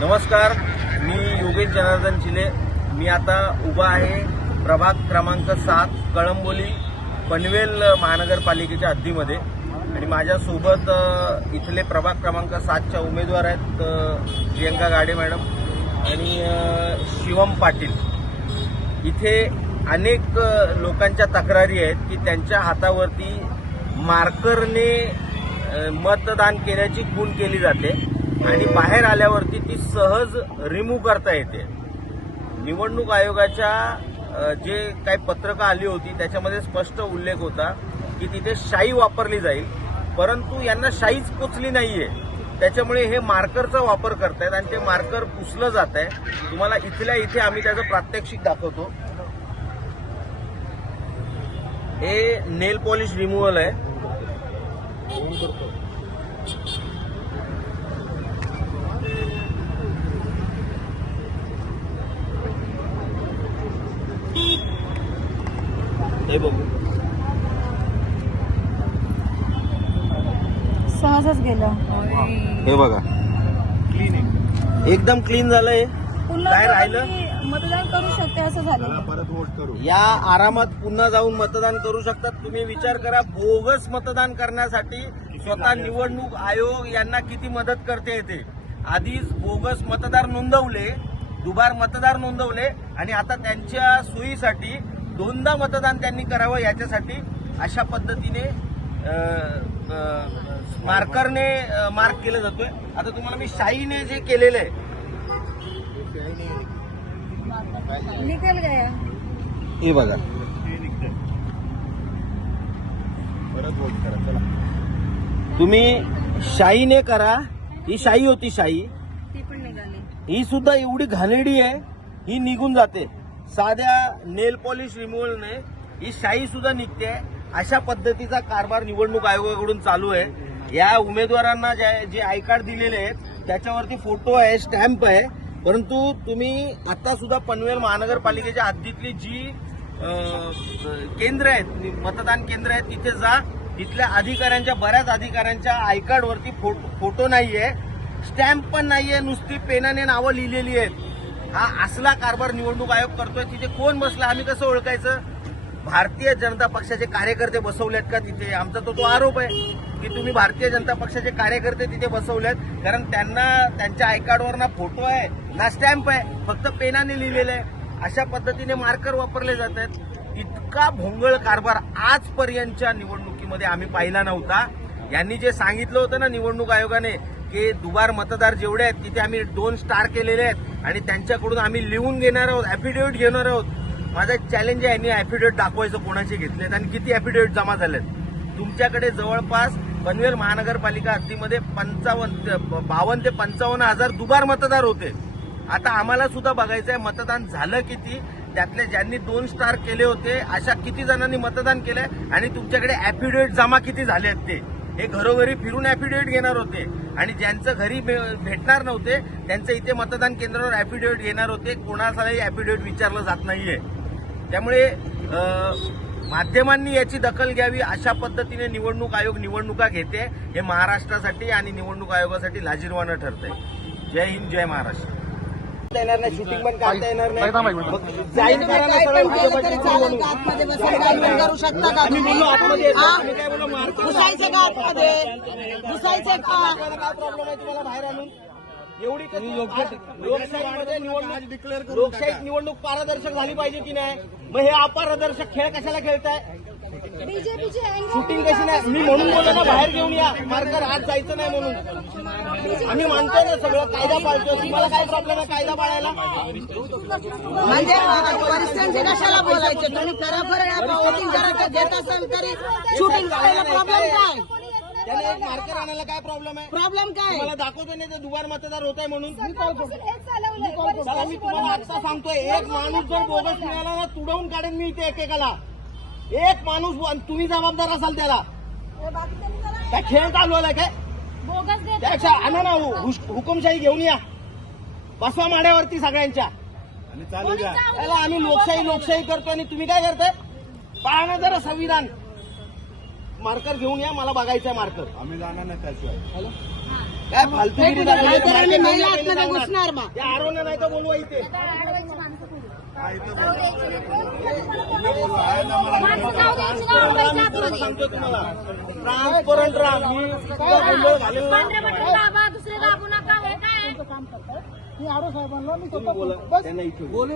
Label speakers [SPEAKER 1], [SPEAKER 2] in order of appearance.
[SPEAKER 1] नमस्कार मी योगेश जनार्दन शिले मी आता उभा आहे प्रभाग क्रमांक सात कळंबोली पनवेल महानगरपालिकेच्या हद्दीमध्ये. आणि माझ्यासोबत इथले प्रभाग क्रमांक सातच्या उमेदवार आहेत प्रियंका गाडे मॅडम आणि शिवम पाटील. इथे अनेक लोकांच्या तक्रारी आहेत की त्यांच्या हातावरती मार्करने मतदान केल्याची खून केली जाते. आणि बाहेर आल्यावरती ती सहज रिमूव्ह करता येते. निवडणूक आयोगाच्या जे काही पत्रकं आली होती त्याच्यामध्ये स्पष्ट उल्लेख होता की तिथे शाई वापरली जाईल. परंतु यांना शाईच पोचली नाहीये. त्याच्यामुळे हे मार्करचा वापर करतायत आणि ते मार्कर पुसलं जात आहे तुम्हाला इथल्या इथे आम्ही त्याचं प्रात्यक्षिक दाखवतो. हे नेल पॉलिश रिमूव्हल आहे.
[SPEAKER 2] सहजच गेलं.
[SPEAKER 1] हे बघा. एकदम क्लीन झालंय.
[SPEAKER 2] पुन्हा
[SPEAKER 1] काय राहिलं?
[SPEAKER 2] मी मतदान करू शकते असं झालं.
[SPEAKER 3] परत वोट करू.
[SPEAKER 1] या आरामात पुन्हा जाऊन मतदान करू शकतात. तुम्ही विचार करा बोगस मतदान करण्यासाठी स्वतः निवडणूक आयोग यांना किती मदत करते येते आधीच बोगस मतदार नोंदवले दुबार मतदार नोंदवले आणि आता त्यांच्या सोयीसाठी दोनदा मतदान त्यांनी करावं याच्यासाठी अशा पद्धतीने मार्करने मार्क केलं जातोय. आता तुम्हाला मी शाईने जे केलेलं आहे.
[SPEAKER 2] निकल गया.
[SPEAKER 1] हे बघा.
[SPEAKER 3] परत वोट करा चला.
[SPEAKER 1] तुम्ही शाईने करा. ही शाई होती शाई
[SPEAKER 2] ती पण निघाली.
[SPEAKER 1] ही सुद्धा एवढी घाणेरडी आहे ही निघून जाते. साध्या नेल पॉलिश रिमूव्हलने ही शाई सुद्धा निघते. अशा पद्धतीचा कारभार निवडणूक आयोगाकडून चालू आहे. या उमेदवारांना जे जे आय कार्ड दिलेले आहेत त्याच्यावरती फोटो आहे स्टॅम्प आहे. परंतु तुम्ही आता सुद्धा पनवेल महानगरपालिकेच्या हद्दीतली जी केंद्र आहेत मतदान केंद्र आहेत तिथे जा. तिथल्या अधिकाऱ्यांच्या बऱ्याच अधिकाऱ्यांच्या आय कार्डवरती फोटो फोटो नाहीये. स्टॅम्प पण नाहीये. नुसती पेनाने नावं लिहिलेली आहेत. हा असला कारभार निवडणूक आयोग करतोय. तिथे कोण बसला? आम्ही कसं ओळखायचं? भारतीय जनता पक्षाचे कार्यकर्ते बसवलेत का तिथे? आमचा तो तो आरोप आहे की तुम्ही भारतीय जनता पक्षाचे कार्यकर्ते तिथे बसवलेत. कारण त्यांना त्यांच्या आयकार्डवर ना फोटो आहे ना स्टॅम्प आहे फक्त पेनाने लिहिलेलं आहे. अशा पद्धतीने मार्कर वापरले जात आहेत इतका भोंगळ कारभार आजपर्यंतच्या निवडणुकीमध्ये आम्ही पाहिला नव्हता. यांनी जे सांगितलं होतं ना निवडणूक आयोगाने की दुबार मतदार जेवढे आहेत तिथे आम्ही दोन स्टार केलेले आहेत आणि त्यांच्याकडून आम्ही लिहून घेणार आहोत ऍफिडेव्हिट घेणार आहोत. माझा चॅलेंज आहे यांनी ऍफिडेव्हिट दाखवायचं कोणाचे घेतलेत आणि किती ऍफिडेव्हिट जमा झालेत. तुमच्याकडे जवळपास पनवेल महानगरपालिका हद्दीमध्ये पंचावन्न बावन्न ते पंचावन्न हजार दुबार मतदार होते. आता आम्हाला सुद्धा बघायचं आहे मतदान झालं किती? त्यातले ज्यांनी दोन स्टार केले होते अशा किती जणांनी मतदान केलंय? आणि तुमच्याकडे ऍफिडेव्हिट जमा किती झाले आहेत ते? हे घरोघरी फिरून ऍफिडेव्हिट घेणार होते. आणि ज्यांचं घरी भे- भेटणार नव्हते त्यांचं इथे मतदान केंद्रावर ऍफिडेव्हिट घेणार होते. कोणालाही ऍफिडेव्हिट विचारलं जात नाहीये. त्यामुळे अं, माध्यमांनी याची दखल घ्यावी अशा पद्धतीने निवडणूक आयोग निवडणुका घेते हे महाराष्ट्रासाठी आणि निवडणूक आयोगासाठी लाजीरवाणं ठरतंय. जय हिंद जय महाराष्ट्र. येणार नाही शूटिंग पण काढता येणार नाही. करा
[SPEAKER 4] शकता का. हा? घुसायचे का आतमध्ये? घुसायचे का?
[SPEAKER 1] प्रॉब्लेम आहे तुम्हाला बाहेर आणून? एवढी लोकशाहीमध्ये निवडणूक लोकशाहीत निवडणूक पारदर्शक झाली पाहिजे की नाही? मग हे अपारदर्शक खेळ कशाला खेळताय?
[SPEAKER 2] बीजेपीचे
[SPEAKER 1] शूटिंग कशी नाही? मी म्हणून बोललो ना बाहेर घेऊन या. मार्कर आज जायचं नाही म्हणून. आम्ही मानतोय ना सगळं. कायदा पाळतोय. तुम्हाला काय प्रॉब्लेम आहे कायदा पाळायला?
[SPEAKER 4] म्हणजे परिस्थिती कशाला बोलायचे? तुम्ही खरोखर वोटिंग करायचं देत असाल तरी शूटिंग करायला प्रॉब्लेम काय?
[SPEAKER 1] त्याने एक मार्कर आणायला काय प्रॉब्लेम आहे?
[SPEAKER 4] प्रॉब्लेम काय?
[SPEAKER 1] मला दाखवतो नाही ते दुबार मतदार होत आहे म्हणून. चला मी तुम्हाला आता सांगतोय एक माणूस जर बोगस मिळाला ना तुडवून काढेन मी इथे एकेकाला. एक माणूस आणि तुम्ही जबाबदार असाल त्याला. काय खेळ चालवलाय काय?
[SPEAKER 2] बोगस देत
[SPEAKER 1] त्यापेक्षा आणा ना हु- हुश- हुकुमशाही घेऊन या. बसवा माड्यावरती सगळ्यांच्या.
[SPEAKER 3] आणि चालू द्या.
[SPEAKER 1] त्याला आम्ही लोकशाही लोकशाही करतो आणि तुम्ही काय करताय? ना जरा संविधान. मार्कर घेऊन या मला बघायचंय मार्कर.
[SPEAKER 3] आम्ही जाणार नाही त्याशिवाय.
[SPEAKER 1] काय फालतूगिरी दाखवली? तर
[SPEAKER 4] आम्ही महिला
[SPEAKER 1] मध्ये
[SPEAKER 4] आतमध्ये घुसणार बा.
[SPEAKER 1] त्या आरोना नाही तर बोलवा इथे. सांगतो तुम्हाला. ट्रान्सपरंट राहा मी सुद्धा गोंधळ घालेल ना
[SPEAKER 2] दुसरे दाबू नका हे काय?
[SPEAKER 1] तुम्ही बोला त्यांना इथे बोला.